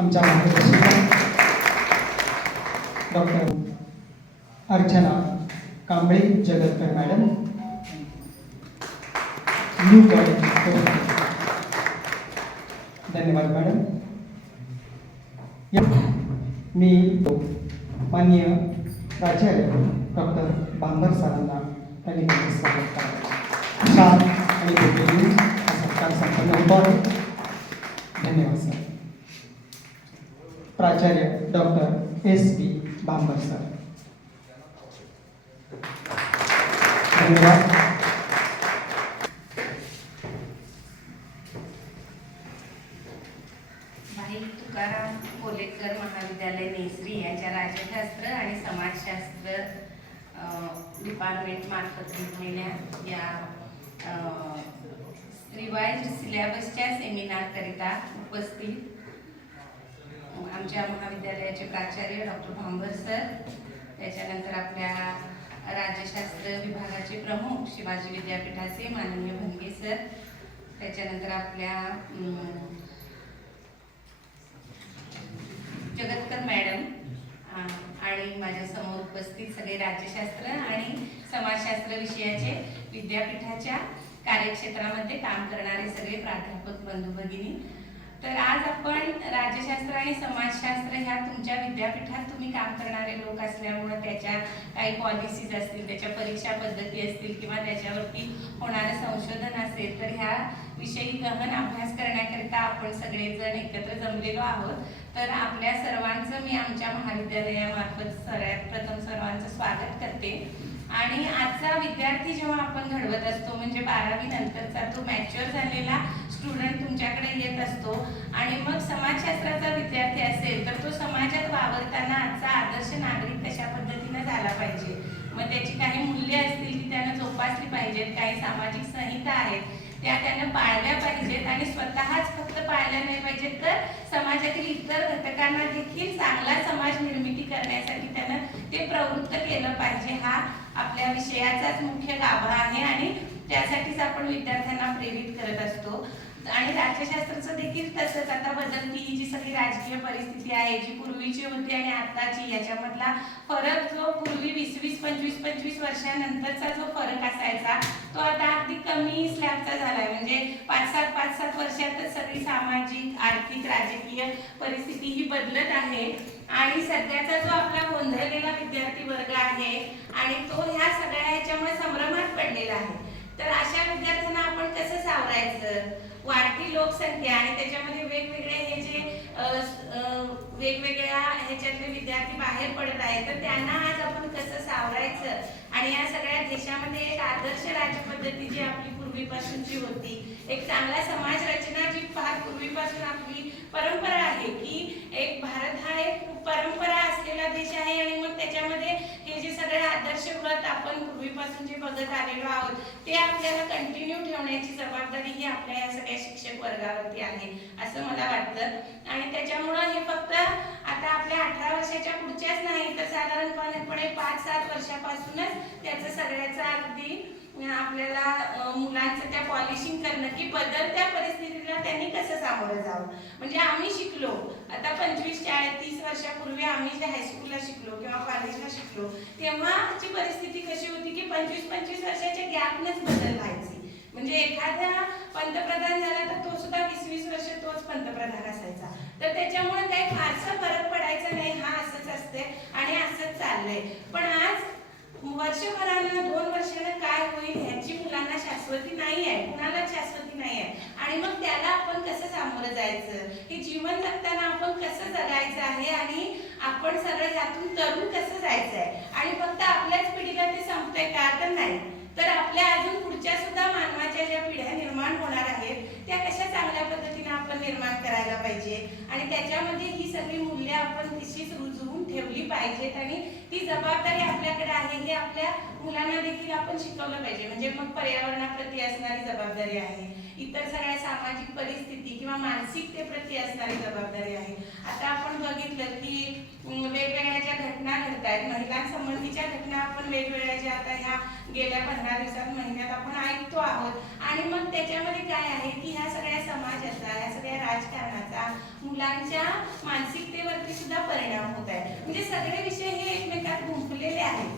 आमच्या मार्गदर्शिका doctor Archana Kamble जगतकर madam, new college. धन्यवाद मॅडम। मी माननीय प्राचार्य डॉक्टर भांबर सरांना त्यांनी स्वागत करा। शांत आणि भेटेल सत्कार संपन्न होतो आहे। धन्यवाद सर। प्राचार्य डॉक्टर S.B. भांबर सर। धन्यवाद। तुकाराम कोलेकर महाविद्यालय नेसरी यांच्या राज्यशास्त्र आणि समाजशास्त्र डिपार्टमेंट मार्फत घेतलेल्या या रिवाइज्ड सिलेबसच्या सेमिनारकरिता उपस्थित आमच्या महाविद्यालयाचे प्राचार्य डॉक्टर भांबर सर, त्याच्यानंतर आपल्या राज्यशास्त्र विभागाचे प्रमुख शिवाजी विद्यापीठाचे माननीय भंगे सर, त्याच्यानंतर आपल्या जगतकर मॅडम आणि माझ्या समोर उपस्थित सगळे राज्यशास्त्र आणि समाजशास्त्र विषयाचे विद्यापीठाच्या कार्यक्षेत्रामध्ये काम करणारे सगळे प्राध्यापक बंधू भगिनी। तर आज आपण राज्यशास्त्र आणि समाजशास्त्र ह्या तुमच्या विद्यापीठात तुम्ही काम करणारे लोक असल्यामुळे त्याच्या काही पॉलिसीज असतील, त्याच्या परीक्षा पद्धती असतील किंवा त्याच्यावरती होणारं संशोधन असेल, तर ह्या विषयी गहन अभ्यास करण्याकरिता आपण सगळेजण एकत्र जमलेलो आहोत। तर आपल्या सर्वांचं मी आमच्या महाविद्यालयामार्फत सर्वात प्रथम सर्वांचं स्वागत करते। आणि आजचा विद्यार्थी जेव्हा आपण घडवत असतो, म्हणजे 12वी नंतरचा तो मॅच्युअर झालेला स्टुडंट तुमच्याकडे येत असतो आणि मग समाजशास्त्राचा विद्यार्थी असेल तर तो समाजात वावरताना आजचा आदर्श नागरिक कशा पद्धतीने झाला पाहिजे, मग त्याची काही मूल्य असतील ती त्यानं जोपासली पाहिजेत, काही सामाजिक संहिता आहेत त्या त्यानं पाळल्या पाहिजेत आणि स्वतःच फक्त पाळल्या नाही पाहिजेत तर समाजातील इतर घटकांना देखील चांगला समाज निर्मिती करण्यासाठी त्यानं ते प्रवृत्त केलं पाहिजे। हा आपल्या विषयाचाच मुख्य गाभा आहे आणि त्यासाठीच आपण विद्यार्थ्यांना प्रेरित करत असतो। आणि राज्यशास्त्राचं देखील तसंच आता बदलती ही जी सगळी राजकीय परिस्थिती आहे, जी पूर्वीची होती आणि आताची, याच्यामधला फरक जो पूर्वी 20-25 वर्षानंतरचा जो फरक असायचा तो आता अगदी कमी स्लॅबचा झालाय। म्हणजे 5-7 वर्षातच सगळी सामाजिक, आर्थिक, राजकीय परिस्थिती ही बदलत आहे आणि सध्याचा जो आपला गोंधळलेला विद्यार्थी वर्ग आहे आणि तो ह्या सगळ्या ह्याच्यामुळे संभ्रमात पडलेला आहे। तर अशा विद्यार्थ्यांना आपण कसं सावरायचं? वाढती लोकसंख्या आणि त्याच्यामध्ये वेगवेगळे हे जे वेगवेगळ्या ह्याच्यातले विद्यार्थी बाहेर पडत आहेत, तर त्यांना आज आपण कसं सावरायचं? आणि या सगळ्या देशामध्ये एक आदर्श राज्यपद्धती जी आपली पूर्वीपासूनची होती, एक चांगला समाज रचना जी फार पूर्वीपासून आपली परंपरा आहे की एक भारत हा एक परंपरा असलेला देश आहे आणि मग त्याच्यामध्ये हे जे सगळे आदर्श व्रत आपण पूर्वीपासून जे बघत आलेलो आहोत ते आपल्याला कंटिन्यू ठेवण्याची जबाबदारी ही आपल्या या सगळ्या शिक्षक वर्गावरती आहे असं मला वाटतं। आणि त्याच्यामुळं हे फक्त आता आपल्या 18 वर्षाच्या पुढच्याच नाही तर साधारणपणे 5-7 वर्षापासूनच त्याचं सगळ्याचं अगदी आपल्याला मुलांचं त्या पॉलिशिंग करणं की बदलत्या परिस्थितीला त्यांनी कसं सामोरं जावं। म्हणजे आम्ही शिकलो आता 25-30 वर्षापूर्वी आम्ही जे हायस्कूलला शिकलो किंवा कॉलेजला शिकलो तेव्हाची परिस्थिती कशी होती की 25-25 वर्षाच्या गॅपनेच बदल व्हायचे। म्हणजे एखादा पंतप्रधान झाला तर तो सुद्धा 20-20 वर्ष तोच पंतप्रधान असायचा, तर त्याच्यामुळे काही फारसा फरक पडायचा नाही, हा असंच असते आणि असंच चाललंय। पण आज वर्षभरानं 2 वर्षानं काय होईल ह्याची मुलांना शाश्वती नाही आहे, कुणालाच शाश्वती नाही आहे। आणि मग त्याला आपण कसं सामोरं जायचं, हे जीवन जगताना आपण कसं जगायचं आहे आणि आपण सगळं यातून तरुण कसं जायचं आहे। आणि फक्त आपल्याच पिढीला ते संपतंय का? तर नाही, तर आपल्या अजून पुढच्या सुद्धा मानवाच्या ज्या पिढ्या निर्माण होणार आहेत त्या कशा चांगल्या पद्धतीने आपण निर्माण करायला पाहिजे आणि त्याच्यामध्ये ही सगळी मूल्य आपण तशीच रुजवून ठेवली पाहिजेत आणि ती जबाबदारी आपल्याकडे आहे हे आपल्या मुलांना देखील आपण शिकवलं पाहिजे। म्हणजे मग पर्यावरणाप्रती असणारी जबाबदारी आहे, इतर सगळ्या सामाजिक परिस्थिती किंवा मानसिकतेप्रती असणारी जबाबदारी आहे। आता आपण बघितलं की वेगवेगळ्या ज्या घटना घडतात, महिलांसंबंधीच्या घटना आपण वेगवेगळ्या ज्या आता ह्या गेल्या 15 दिवसात महिन्यात आपण ऐकतो आहोत आणि मग त्याच्यामध्ये काय आहे की ह्या सगळ्या समाजाचा, ह्या सगळ्या राजकारणाचा मुला मुलांच्या मानसिकतेवरती सुद्धा परिणाम होत आहे. म्हणजे सगळे विषय हे एकमेकात गुंफलेले आहेत.